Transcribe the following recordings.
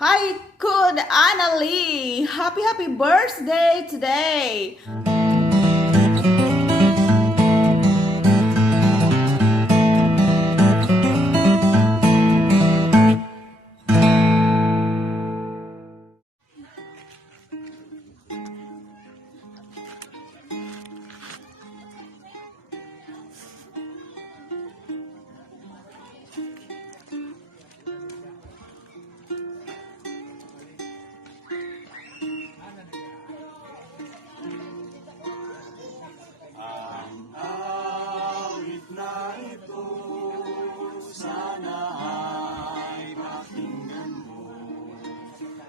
Hi, good Analie! Happy birthday today!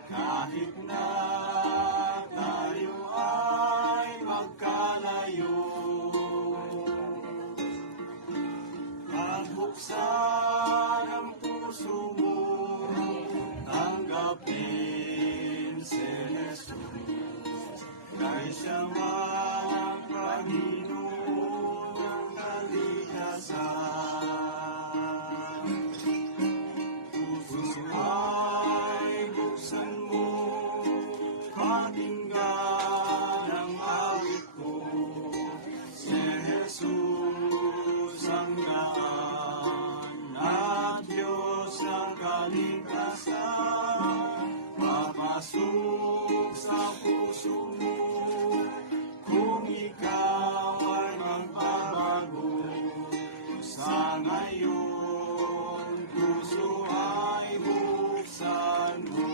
Kahit na tayo ay magkalayo, magbuksan ang puso mo, tanggapin si Jesus. Dahil siya ang Panginoon ng kalikasan. Pakinggan ang awit ko, si Jesus ang daan at Diyos ang kaligtasan. Papasok sa puso mo, kung ikaw ay magbabago. Sa ngayon, puso ay buksan mo.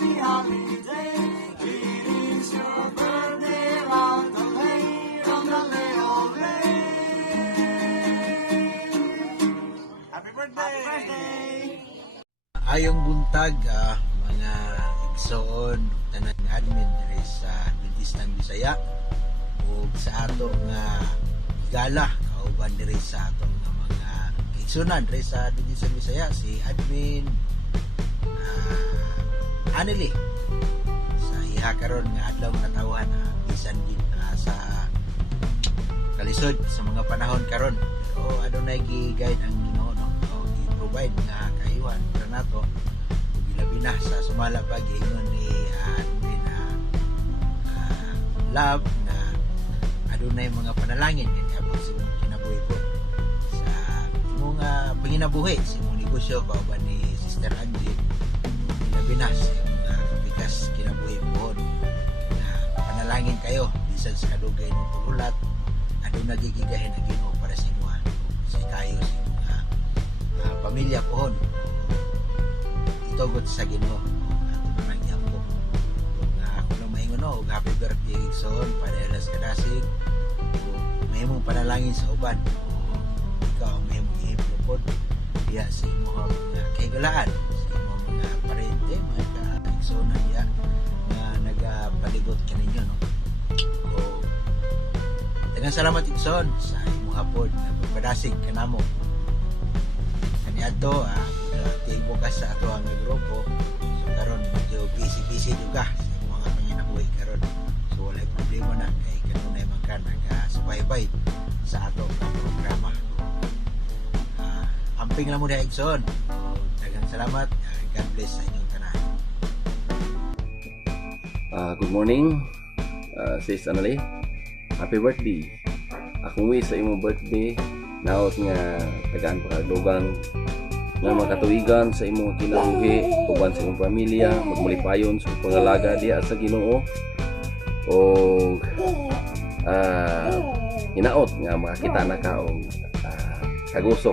happy, happy day. It is your birthday, round the lane, all day. Happy birthday! Happy birthday! Ayong buntag mga igsoon tanan nga admin diri sa Adventistang Bisaya ug sa ato nga gala kauban diri sa ato nga mga igsunan diri sa Adventistang Bisaya si admin Analie sa iha karon nga adlaw nga tawhan bisan din sa kalisod sa mga panahon karon pero adunay gi-guide ang Ginoo no i-provide nga kayuhan para nato bilabi na sa sumala pag ingon ni admin love na adunay mga panalangin kanya po sa imong kinabuhi po sa imong panginabuhi sa imong negosyo kauban ni Sister Angie bilabi na sa imong kapikas kinabuhi po na panalangin kayo bisan sa kadugay ng pagulat adunay gigigahin ang Ginoo para sa imo sa kayo sa imong pamilya pohon itugot sa Ginoo ato na lang po ako lang maingon og happy birthday son padelas kadasig may mong panalangin sa uban ikaw may mong ihipod diya sa imong mga kaigalaan sa imong mga parente mga kaigsonan diya nga nagapaligot kaninyo no o daghang salamat igsoon sa imong hapon nga pagpadasig kanamo ato tibo ka sa ato ang grupo so karon medyo busy juga sa mga panginabuhi karon so wala problema na kay kanunay man ka nagasubaybay sa ato ang programa amping lang mo dahil Igsoon daghang salamat God bless sa inyong tanan. Good morning sis Analie, happy birthday. Akong wish sa imong birthday naot nga tagaan pa kagdugang nga makatuigan sa imong kinabuhi uban sa imong pamilya magmalipayon sa pangalaga diha sa Ginoo o hinaot nga makakita na ka og kagusok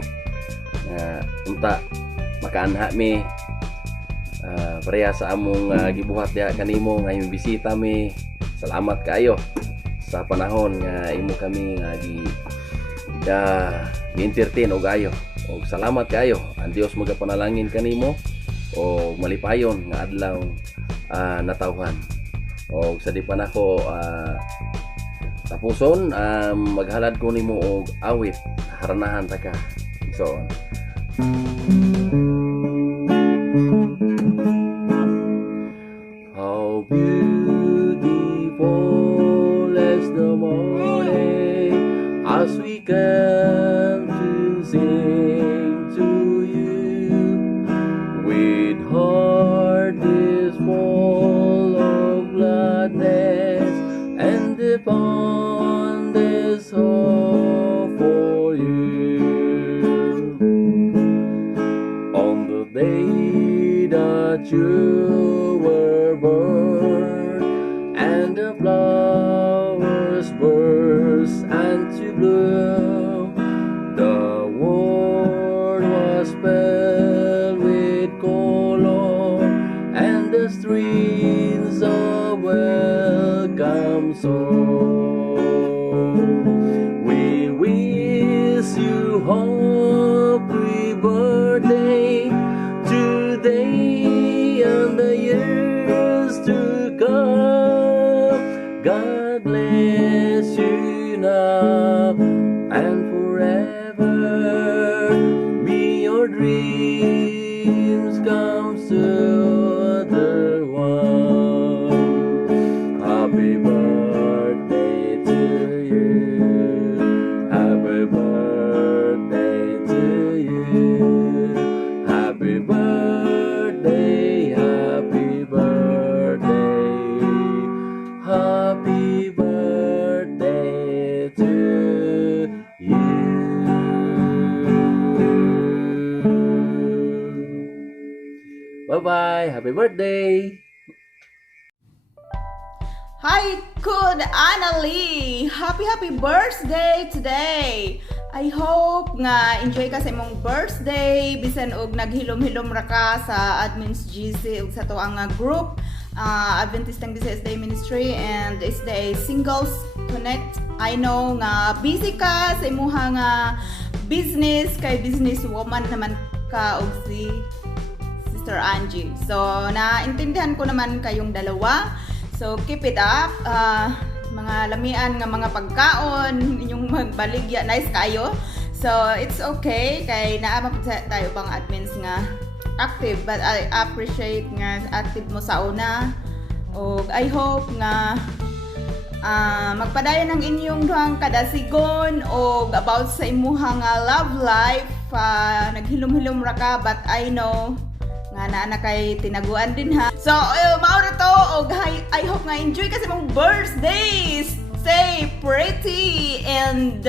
nga unta makaanha mi pareha sa among gibuhat diha kanimo nga imong bisita mi. Salamat kaayo sa panahon nga imo kami nga gi-entertain og ayo. Og salamat kayo. Ang Dios magapanalangin kanimo o malipayon nga adlaw natawhan. Og sa di pa nako tapuson maghalad ko nimo og awit haranahan ta ka. So how beautiful is the morning as we come to sing to you with heart is full of gladness and the fondest hope for you on the day that you were born and the flowers burst and to bloom. The world was filled with color and the streets of welcome song. We wish you happy birthday today and the years to come. God bless you now and forever. May your dreams come to the one. Happy birthday to you. Happy birthday to you. Happy birthday. Happy birthday. Happy birthday to you. Bye-bye. Happy birthday. Hi, good Analie. Happy birthday today. I hope nga enjoy ka sa imong birthday bisan og naghilom-hilom ra ka sa Admins GC ug sa to ang group Adventistang Bisaya Ministry and SDA Singles Connect. I know nga busy ka sa imuha nga business kay businesswoman naman ka og si Sister Angie. So naintindihan ko naman kayong dalawa. So keep it up. Mga lamian nga mga pagkaon inyong magbaligya nice kayo, so it's okay kay naa tayo pang admins nga active, but I appreciate nga active mo sa una og I hope nga magpadayon ang inyong duhang kadasigon og about sa imuha nga love life. Naghilom-hilom ra ka but I know nga na kay tinaguan din ha. So maura to og I hope nga enjoy kasi mong birthdays. Stay pretty and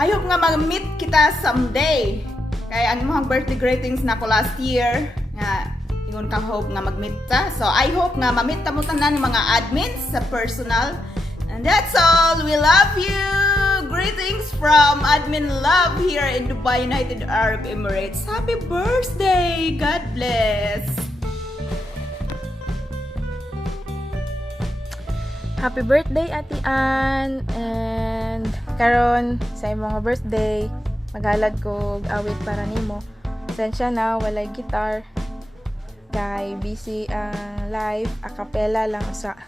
I hope nga mag-meet kita someday. Kaya ang imong birthday greetings na ko last year nga ingon ka hope nga mag-meet ta. So I hope nga ma-meet ta mo tanan mga admins sa personal. And that's all. We love you. Greetings from Admin Love here in Dubai, United Arab Emirates. Happy birthday! God bless! Happy birthday, Ate Ann! And karon sa imong birthday, maghalad ko og awit para nimo. Sensya na, walay guitar. Kay busy ang live, a cappella lang sa.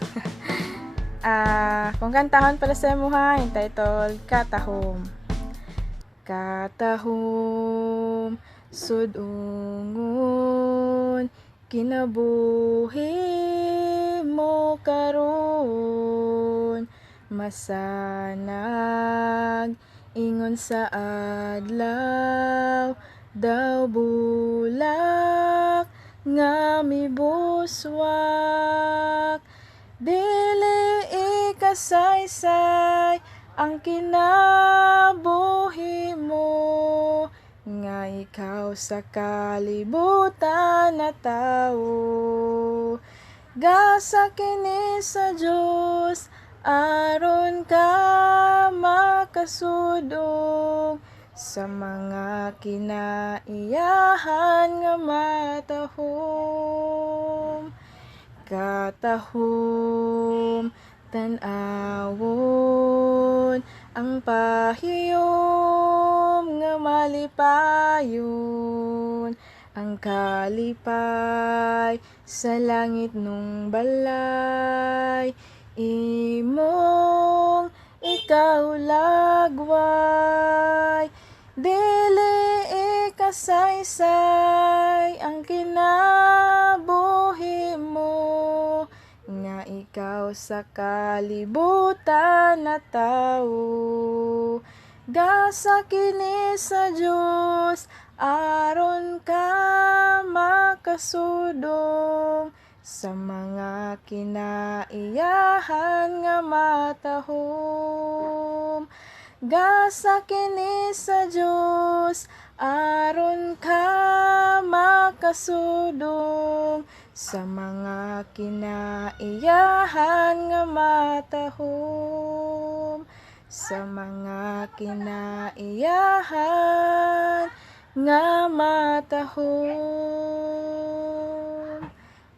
Kung kantahon pala sa mo ha, yung title, Katahom. Katahom, sudungon, kinabuhi mo karon, masanag, ingon sa adlaw, daw bulak, nga mibuswak, dili ikasaysay ang kinabuhi mo, nga ikaw sa kalibutan na tao. Gasa kini sa Diyos aron ka makasudong sa mga kinaiyahan nga matahom. Katahom, tan-awon ang pahiyom nga malipayon, ang kalipay sa langit nung balay, imong ikaw lagway, dili ikasaysay ang kinabuhi mo, nga ikaw sa kalibutan na tao. Gasa kini sa Diyos aron ka makasudong sa mga kinaiyahan nga matahom. Gasa kini sa Diyos aron ka makasudong sa mga kinaiyahan nga matahom, sa mga kinaiyahan nga matahom.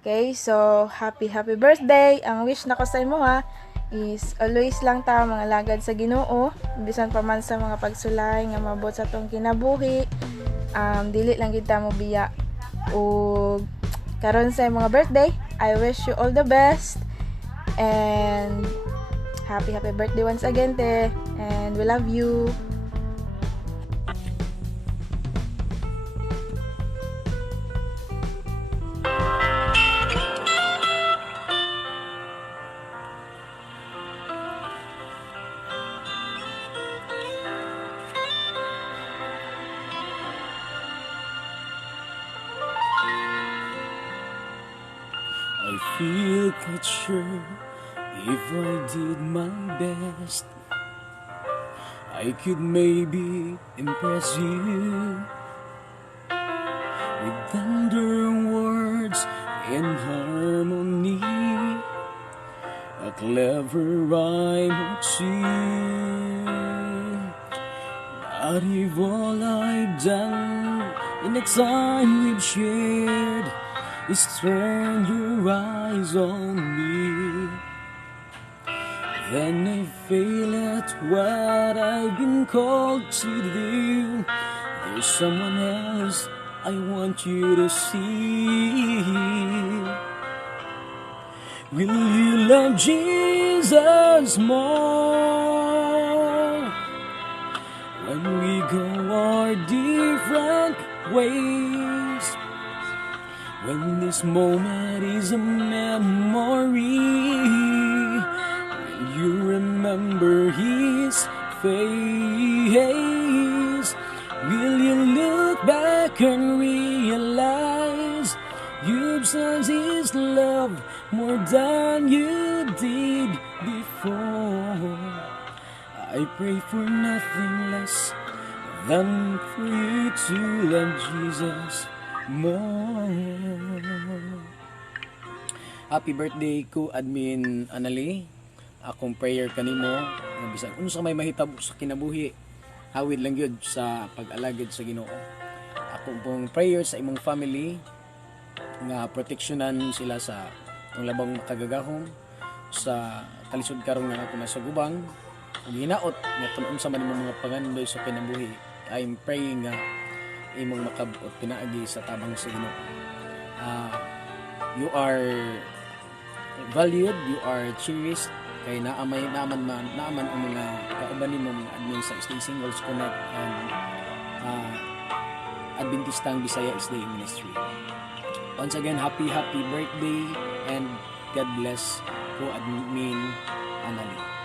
Okay, so happy birthday. Ang wish na ko sa imo ha is always lang ta mga lagad sa Ginoo, bisan pa man sa mga pagsulay nga mabot sa tong kinabuhi. Dili lang kita mo biya. O karon sa mga birthday, I wish you all the best and happy birthday once again te, and we love you. I feel quite sure if I did my best, I could maybe impress you with tender words and harmony, a clever rhyme or two. What if all I've done in the time we've shared is turn your eyes on me? Then I fail at what I've been called to do. There's someone else I want you to see. Will you love Jesus more when we go our different ways? When this moment is a memory, will you remember His face? Will you look back and realize you've sensed His love more than you did before? I pray for nothing less than for you to love Jesus more. Happy birthday ko Admin Analie. Akong prayer kanimo nga bisan unsa may mahitabo sa kinabuhi, hawid lang gyud sa pag-alagad sa Ginoo. Akong pong prayer sa imong family nga proteksyonan sila sa ang labang makagagahom sa kalisod karon nga ako nasa gubang ug hinaot nga unsa man imong mga pangandoy sa kinabuhi. I'm praying nga imong makabot pinaagi sa tabang sa Ginoo. You are valued, you are cherished, kay naaman ang mga kauban nimo mga admin sa Stay Singles Connect and Adventistang Bisaya SDA Ministry. Once again, happy birthday and God bless po Admin Analie.